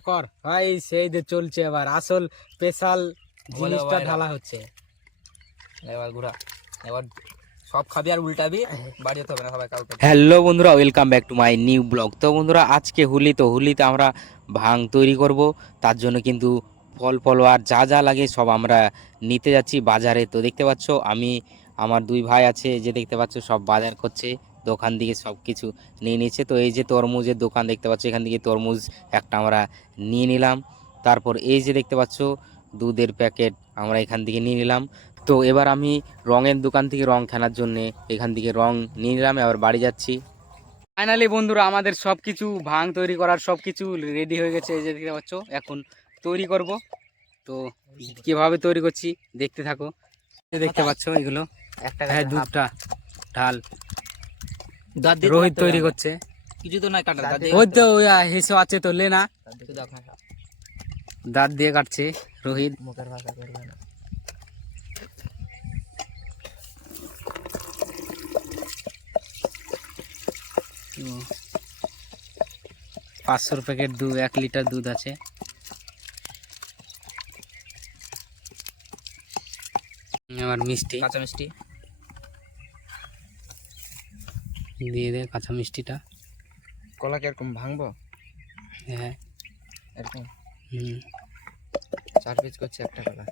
কর ভাই সেই যে চলছে এবার। আসল স্পেশাল জিনিসটা ঢালা হচ্ছে। এবার ঘোরা। এবার সব খাবি আর উল্টাবি বাড়ি যেতে হবে না সবাই কাউকে হ্যালো বন্ধুরা welcome back to my new blog তো বন্ধুরা আজকে হোলি তো হোলিতে আমরা ভাং তৈরি করব। তার জন্য কিন্তু ফল ফল আর যা যা লাগে সব আমরা নিতে যাচ্ছি বাজারে। তো দেখতে পাচ্ছ আমি আমার দুই ভাই আছে যে দেখতে পাচ্ছ সব বাজার করছে। দোকান থেকে সব কিছু নিয়ে নিচ্ছে তো এই যে তরমুজের দোকান দেখতে পাচ্ছ এখান থেকে তরমুজ একটা আমরা নিয়ে নিলাম। তারপর এই যে দেখতে পাচ্ছ দুধের প্যাকেট আমরা এখান থেকে নিয়ে নিলাম। তো এবার আমি রঙের দোকান থেকে রং কেনার জন্য এখান থেকে রং নিয়ে নিলাম এবার বাড়ি যাচ্ছি। ফাইনালি বন্ধুরা আমাদের সব কিছু ভাং তৈরি করার সব কিছু রেডি হয়ে গেছে এই যে দেখতে পাচ্ছ এখন তৈরি করব। তো কীভাবে তৈরি করছি দেখতে থাকো। দেখতে পাচ্ছ এগুলো একটা হ্যাঁ দুধটা ঢাল রোহিত তৈরি। করছে। কিছু তো নাই কাটা ওই তো হেসো আছে তো লে না। দাঁত দিয়ে কাটছে রোহিত। মুখের ভাষা করবে না। পাঁচশোর প্যাকেট দুধ এক লিটার দুধ আছে। এবার মিষ্টি। কাঁচা মিষ্টি। দিয়ে দে কাঁচা মিষ্টিটা। কলা কীরকম ভাঙবো? হ্যাঁ। এরকম? হুম। চার পিস করছে একটা কলা।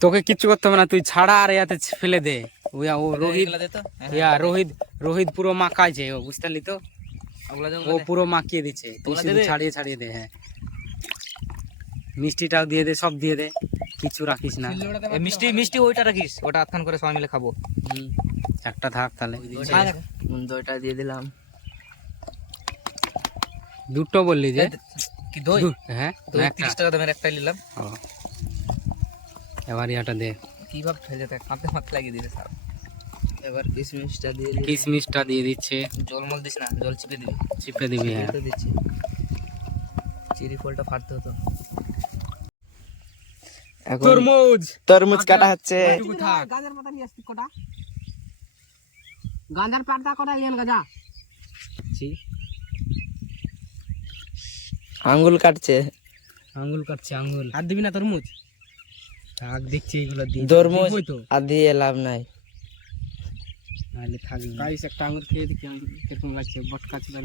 তোকে কিচ্ছু করতে হবে না তুই ছাড়া আর ইয়াতে ফেলে দে। ওই ও রোহিত হ্যাঁ, ইয়া রোহিত রোহিত পুরো মাখাইছে ও বুঝতে পারলি তো? ও পুরো মাখিয়ে দিচ্ছে। তুই ছাড়িয়ে ছাড়িয়ে দে হ্যাঁ। মিষ্টিটাও দিয়ে দে সব দিয়ে দে। কিছু রাখিস না। এ, মিষ্টি মিষ্টি ওইটা রাখিস ওটা আটখান করে সবাই মিলে খাব। হুম, একটা থাক তাহলে। দইটা দিয়ে দিলাম। দুটো বললি যে? কি দই? দু- হ্যাঁ তো না, একটা। তিরিশ টাকা দামের একটাই নিলাম। ও। এবার ইয়াটা দে। কি ভাব ফেলে যেতে কাঁপতে মাথা লাগিয়ে দিবে স্যার এবার কিশমিশটা দিয়ে দিবি কিশমিশটা দিয়ে দিচ্ছে। জল মল দিস না জল চিপে দিবি। চিপে দিবি হ্যাঁ। দিচ্ছি। চিরি ফলটা ফাটতে হতো। এখন তরমুজ। তরমুজ কাটা হচ্ছে। গাঁজার পাতা নিয়ে আসছি কটা। গাঁজার পাতা কটা ইয়ান গাজা? আঙ্গুল কাটছে। আঙ্গুল কাটছে আঙ্গুল। আর দিবি না তরমুজ? থাক দেখছি এগুলো দিয়ে। তরমুজ তো। আর দিয়ে লাভ নাই। নাহলে থাকবে না। গাইস একটা আঙুর খেয়ে দেখি আমি কীরকম লাগছে বটকা চিকেন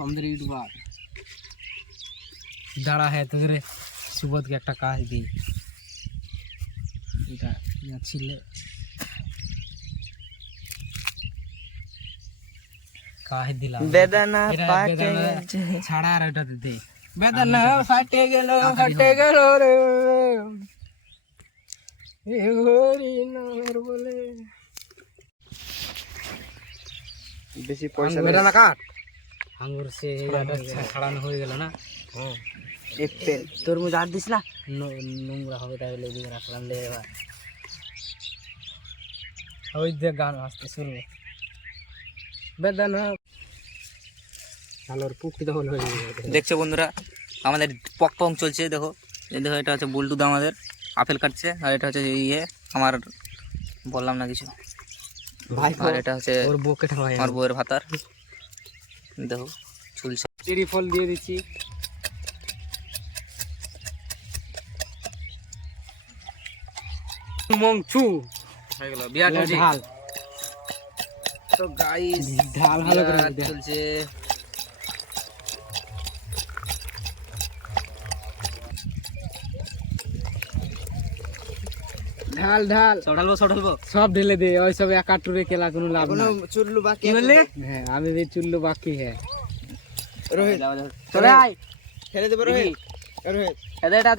আমাদের ইউটিউবার। দাঁড়া হ্যাঁ তোদের সুবোধকে একটা কাজ দিই। এটা ছিলে। কাজ দিলাম। বেদানা। ছাড়া আর ওটাতে দে। বেদনা ফাটে গেল ফাটে গেল রে। এ হরি নামের বলে। বেশি পয়সা বেদনা কাট। আঙ্গুর সে ছাড়ানো হয়ে গেল। না? এপ্পেল তরমুজ আর দিস না। নোংরা হবে তাহলে এদিকে রাখলাম লে এবার। ওই যে গান আসতে শুনব বেদনা। আলোর পুকুরি দখল হয়ে দেখছ বন্ধুরা আমাদের পক পং চলছে দেখো। এই দেখো এটা হচ্ছে বুলটুদ আমাদের আপেল কাটছে আর এটা হচ্ছে ইয়ে আমার বললাম না কিছু। ভাই আর এটা হচ্ছে ওর বউকে আমার বউয়ের ভাতার। দেখো চুলছে চেরি ফল দিয়ে দিচ্ছি। মংচু হয়ে গেল বিয়া ঢাল। তো গাইস ঢাল ভালো করে চলছে। ঢাল ঢাল। সব ঢালবো সব ঢেলে দে ওই সব একাত্তরে কেলা কোনো লাভ না চুল্লু বাকি হ্যাঁ আমি भी চুল্লু বাকি है রোহিত। চলে আয় ফেলে দেবো রোহিত। রোহিত। এটা এটা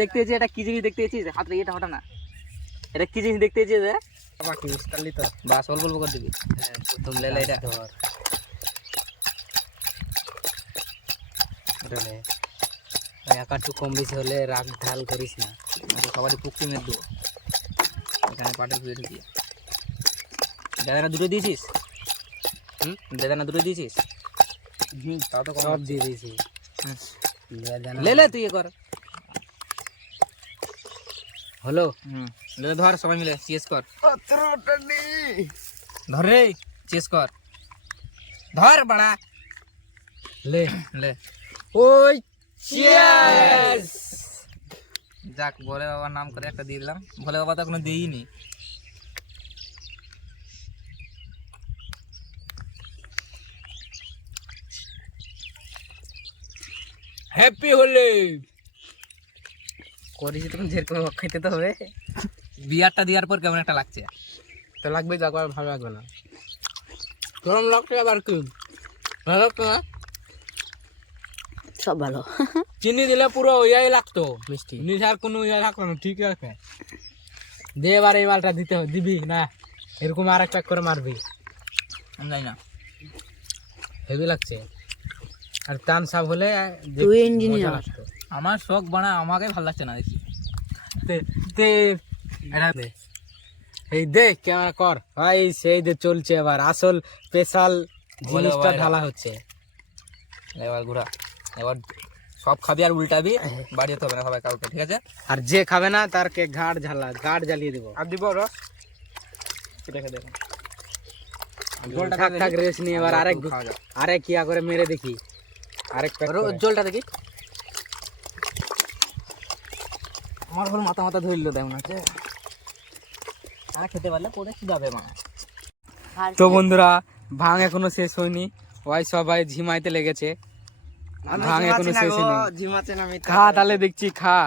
দেখতে এটা কি জিনিস দেখতে হাতে এটা হটা না। এটা কি জিনিস দেখতে পেয়েছিস রে? বাকি বুঝতালি তো। বাস অল্প অল্প করে দিবি। হ্যাঁ প্রথম লেলা এটা। ধর। এটা নে। একাটু কম বেশি হলে রাগ ঢাল করিস না। সবারই পুক্তি মেরে দেবো। এখানে পাটের ভিড় দিয়ে বেদানা দুটো দিয়েছিস? হুম? বেদানা দুটো দিয়েছিস? হুম তাও তো কম সব দিয়ে দিয়েছি। হুম। বেদানা- লে লে তুই এ কর। হলো? হুম। লে ধর সবাই মিলে চেস কর। ধর রে চেস কর। ধর বাড়া। লে লে। ওই চিয়ার্স যাক ভোলে বাবার নাম করে একটা দিয়ে দিলাম। ভোলে বাবা তো কোনো দিইনি। হ্যাপি হোলি করেছি তখন যেরকম খেতে তো হবে। বিয়ারটা দেওয়ার পর কেমন একটা লাগছে। তো লাগবে যাক ভালো লাগবে না। গরম লাগছে আবার কি? ভালো লাগতো না? সব ভালো। চিনি দিলে পুরো ইয়াই লাগতো। মিষ্টি। নিশার কোনো ইয়া থাকতো না ঠিক আছে। দে এবার এই মালটা দিতে দিবি না? এরকম আর এক প্যাক করে মারবি। জানি না। হেভি লাগছে। আর টান সাপ হলে তুই। আমার শখ বানা আমাকে ভালো লাগছে না তে- তে এটা দে। এই দে ক্যামেরা কর। ভাই সেই যে চলছে এবার। আসল স্পেশাল জিনিসটা ঢালা হচ্ছে। এবার ঘুরা। এবার সব খাবি আর উল্টাবি বাড়ি যেতে হবে না সবাই কাউকে ঠিক আছে? আর যে খাবে না তার কে ঘাট ঝালা ঘাট জ্বালিয়ে দেবো। আর দিব রস? দেখে দেখো। জলটা থাক রেস নিয়ে এবার আরেক আরেক করে মেরে দেখি। আরেক প্যাক রো- করে। জলটা দেখি। আমার হল মাথা মাথা ধরল তেমন আছে আর খেতে পারলে পরে যাবে মা? তো বন্ধুরা ভাঙ এখনও শেষ হয়নি। ওই সবাই ঝিমাইতে লেগেছে। ভাঙ এখনও শেষ হয়নি খা তাহলে দেখছি খা।